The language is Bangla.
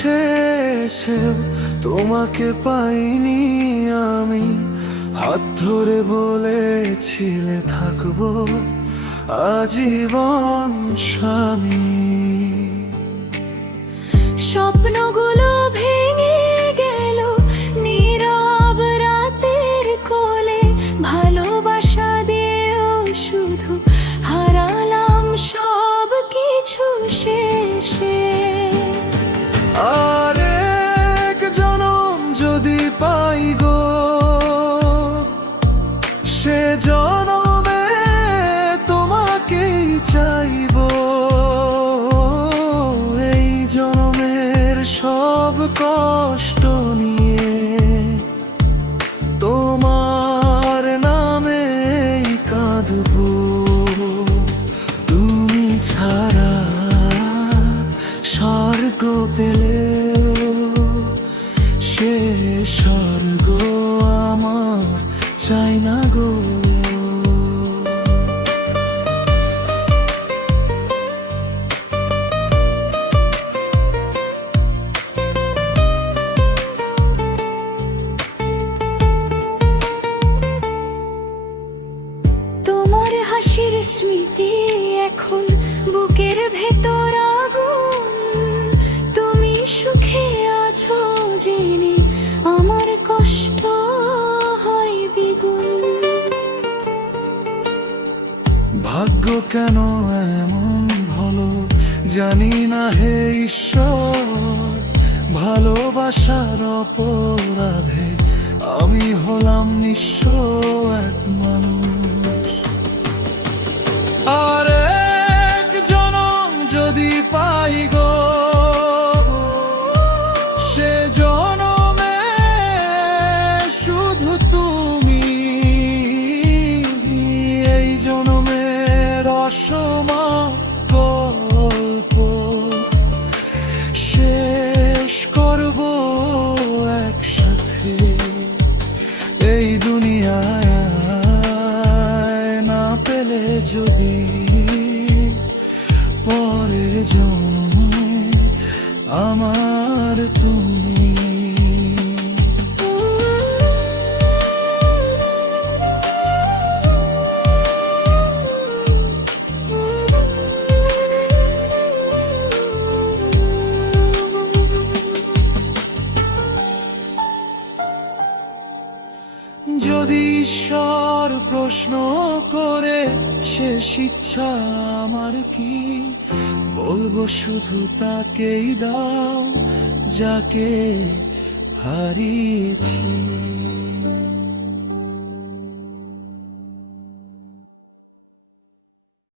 কাছে এসেও তোমাকে পাইনি আমি। হাত ধরে বলেছিলে থাকবো আজীবন স্বামী। স্বপ্নগুলো ভেঙে গেল নীরব রাতের কোলে, ভালোবাসা দিয়েও শুধু হারালাম সব কিছু শেষে। আর এক জনম যদি পাই গো, সে জনমে তোমাকেই চাইবো। এই জনমের সব কষ্ট নিয়ে তোমার নামেই কাঁদবো। তুমি ছাড়া স্বর্গ পেলেও সে স্বর্গ আমার চাই না গো। তোমার হাসির স্মৃতি এখন বুকের ভেতর আগুন। তুমি সুখে আছো জেনে আমার কষ্ট হয় দ্বিগুণ। ভাগ্য কেন এমন ভালো জানি না হে ঈশ্বর, ভালোবাসার অপরাধে আমি হলাম নিঃস্ব এক মানুষ। আর এক জনম যদি পাই গো, সে জনমে শুধু তুমি। এই জনমের অসমাপ্ত শেষ করব একসাথে। এই দুনিয়ায় না পেলে যদি পরের জন্মে আমার তুমি। যদি ঈশ্বর প্রশ্ন করে শেষ ইচ্ছা আমার কি, বলবো শুধু তাকেই দাও যাকে হারিয়েছি।